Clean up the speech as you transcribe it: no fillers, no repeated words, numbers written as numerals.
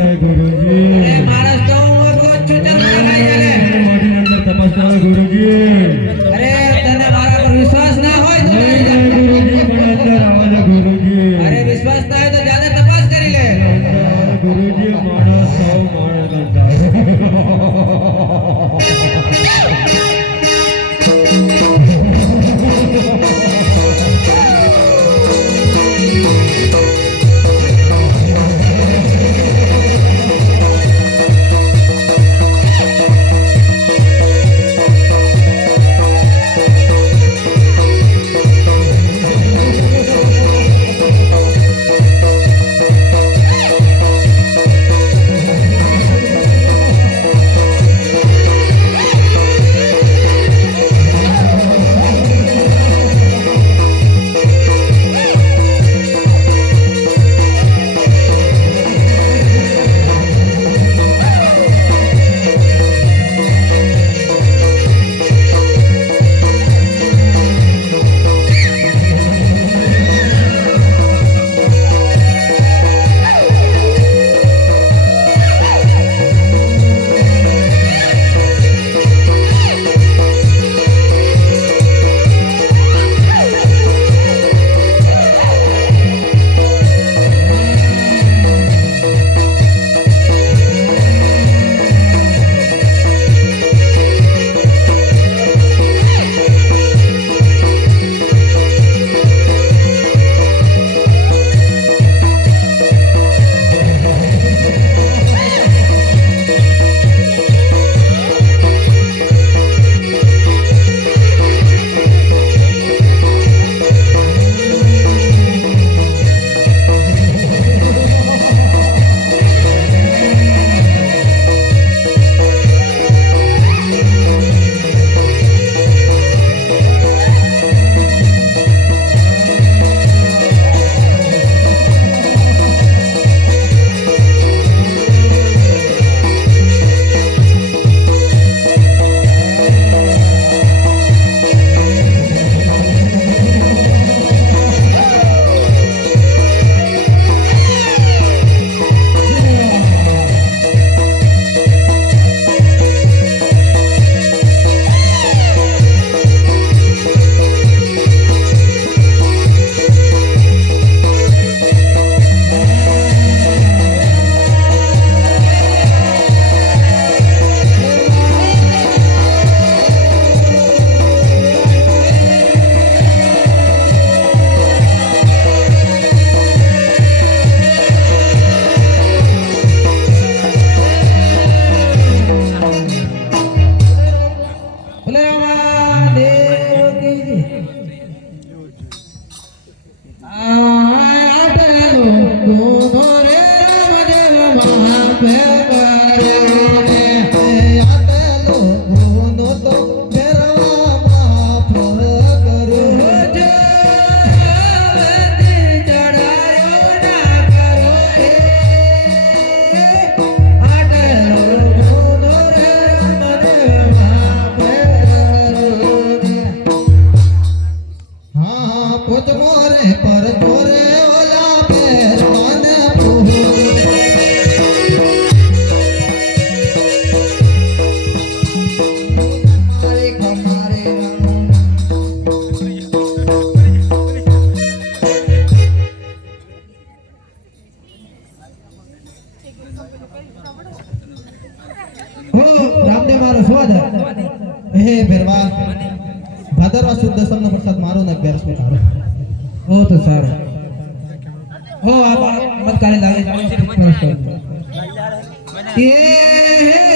થાય ગુરુજી. અરે મારા તો રોજ છૂટા ખાઈ ગયેલે. મારી અંદર તપાસ કરો ગુરુજી. અરે તને મારા પર વિશ્વાસ ના હોય તો નહીં થાય ગુરુજી, મને અંદર આવવા દો ગુરુજી. અરે વિશ્વાસ ના હોય તો જાતે તપાસ કરી લે. ગુરુજી માણસ સૌ માણસ ગંધાય. हे भेरवा भादरवा शुद्ध दशम प्रसाद मारो न 11 तारो हो तो सर हो आप मत काले लागे ये